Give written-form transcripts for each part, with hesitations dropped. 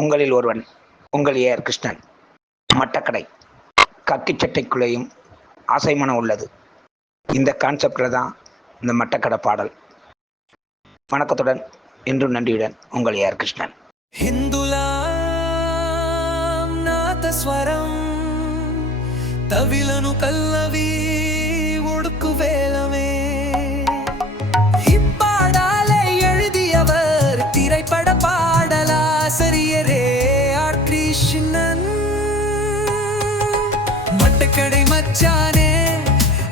உங்களில் ஒருவன் உங்கள் ஏஆர் கிருஷ்ணன். மட்டக்கடை கக்கி சட்டைக்குள்ளேயும் ஆசைமனம் உள்ளது. இந்த கான்செப்டில் தான் இந்த மட்டக்கடை பாடல். வணக்கத்துடன் இன்றும் நன்றியுடன் உங்கள் ஏஆர் கிருஷ்ணன். హిందులాం నాదస్వరం తవిలను కల్లవి ஒடுக்கு வேலமே. இப்பாடலை எழுதியவர் திரைப்பட பாடலாசிரியரே ஆர் கிருஷ்ணன். மட்டக்கடை மச்சானே,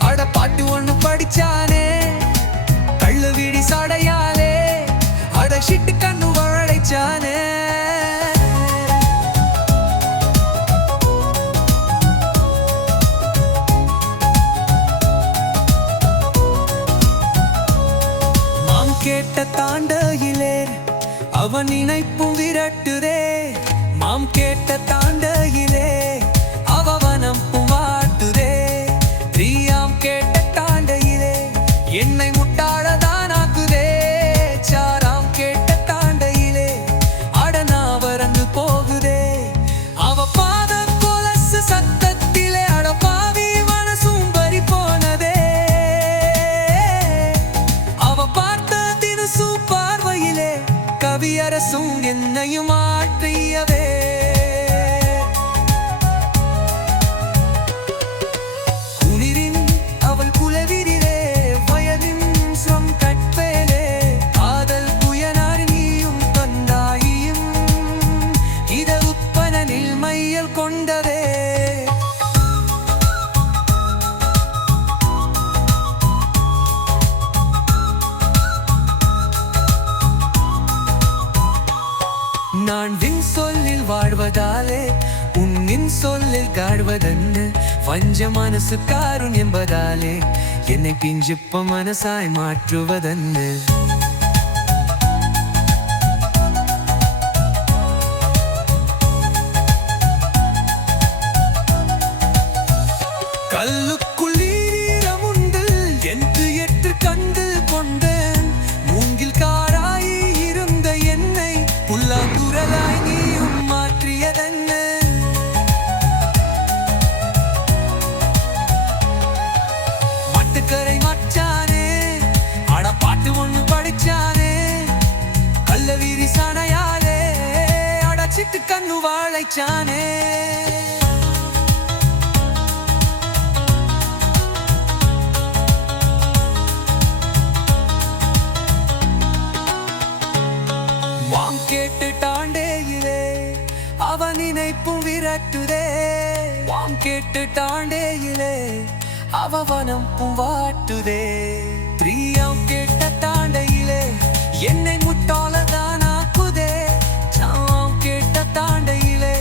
அட பாட்டு ஒண்ணு படிச்சானே, கள்ள வீடி சடையாலே அட ஷிட்டு கண்ணு வளைச்சானே. மாம் கேட்ட தாண்டையிலே அவன் நினைப்பும் விரட்டுதே. மாம் கேட்ட தாண்டையிலே அவவனம் வாட்டுதே. பிரியாம் கேட்ட தாண்டையிலே என்னை முட்டாளதானாக்குதே. சாராம் கேட்ட தாண்டையிலே அடனா வறந்து போகுதே. அவ பாத கொலசு சத்தத்திலே அடப்பாவி மனசும் பறி போனதே. அவ பார்த்த தினசு பார்வையிலே கவியரசும் என்னையும் மாற்றியவே. கொண்டதே நான் வின் சொல்லில் வாழ்வதாலே உன்னின் சொல்லில் காடுவதென்று வஞ்ச மனசு காரும் என்பதாலே என்னை பிஞ்சிப்ப மனசாய் மாற்றுவதென்று. கல்லுக்குள் ஈரமுண்டு என்று எட்டு கண்டு கொண்டேன். மூங்கில் காராய் இருந்த என்னை புல்லாங்குரலாய் நீயும் மாற்றியதென்ன. மட்டக்கரை மச்சானே, அட பாட்டு ஒண்ணு படிச்சானே, கள்ள வீரி சனையாலே அடச்சிட்டு கண்ணு வாழைச்சானே. வாம் கேட்டு தாண்டேயிலே அவன் நினைப்பும் விரட்டுதே. வாம் கேட்டு தாண்டேயிலே அவவனம் வாட்டுதே. பிரியாம் கேட்ட தாண்டையிலே என்னை முட்டாளதானாக்குதே. சாம் கேட்ட தாண்டையிலே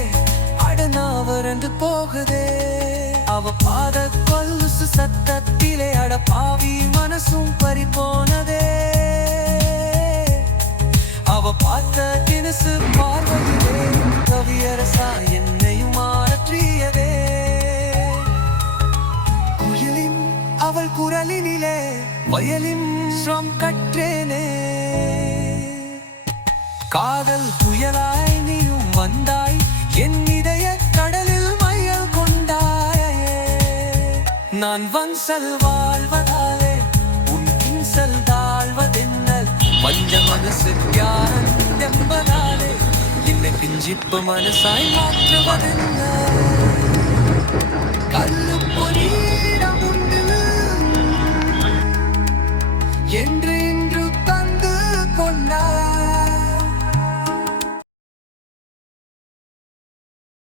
அடனா வறண்டு போகுதே. அவ பாத கொலுசு சத்தத்திலே அட பாவி மனசும் பறி போனதே. அவ பார்த்த தினசு பார்வையிலே கவியரசா என்னையும் மாற்றியதே. குயிலின் அவள் குரலினிலே வயலின் ஸ்ரம் கற்றேனே. காதல் புயலாய் நீயும் வந்தாய், என் இதய கடலில் மையல் கொண்டாயே. நான் வன்சல் வாழ்வதாலே உன் இன்சல் தாழ்வதென்னல். பஞ்ச மனசு யாரன் என்பதாலே என்னை பிஞ்சிப்ப மனசாய் மாற்றுவதென்ன.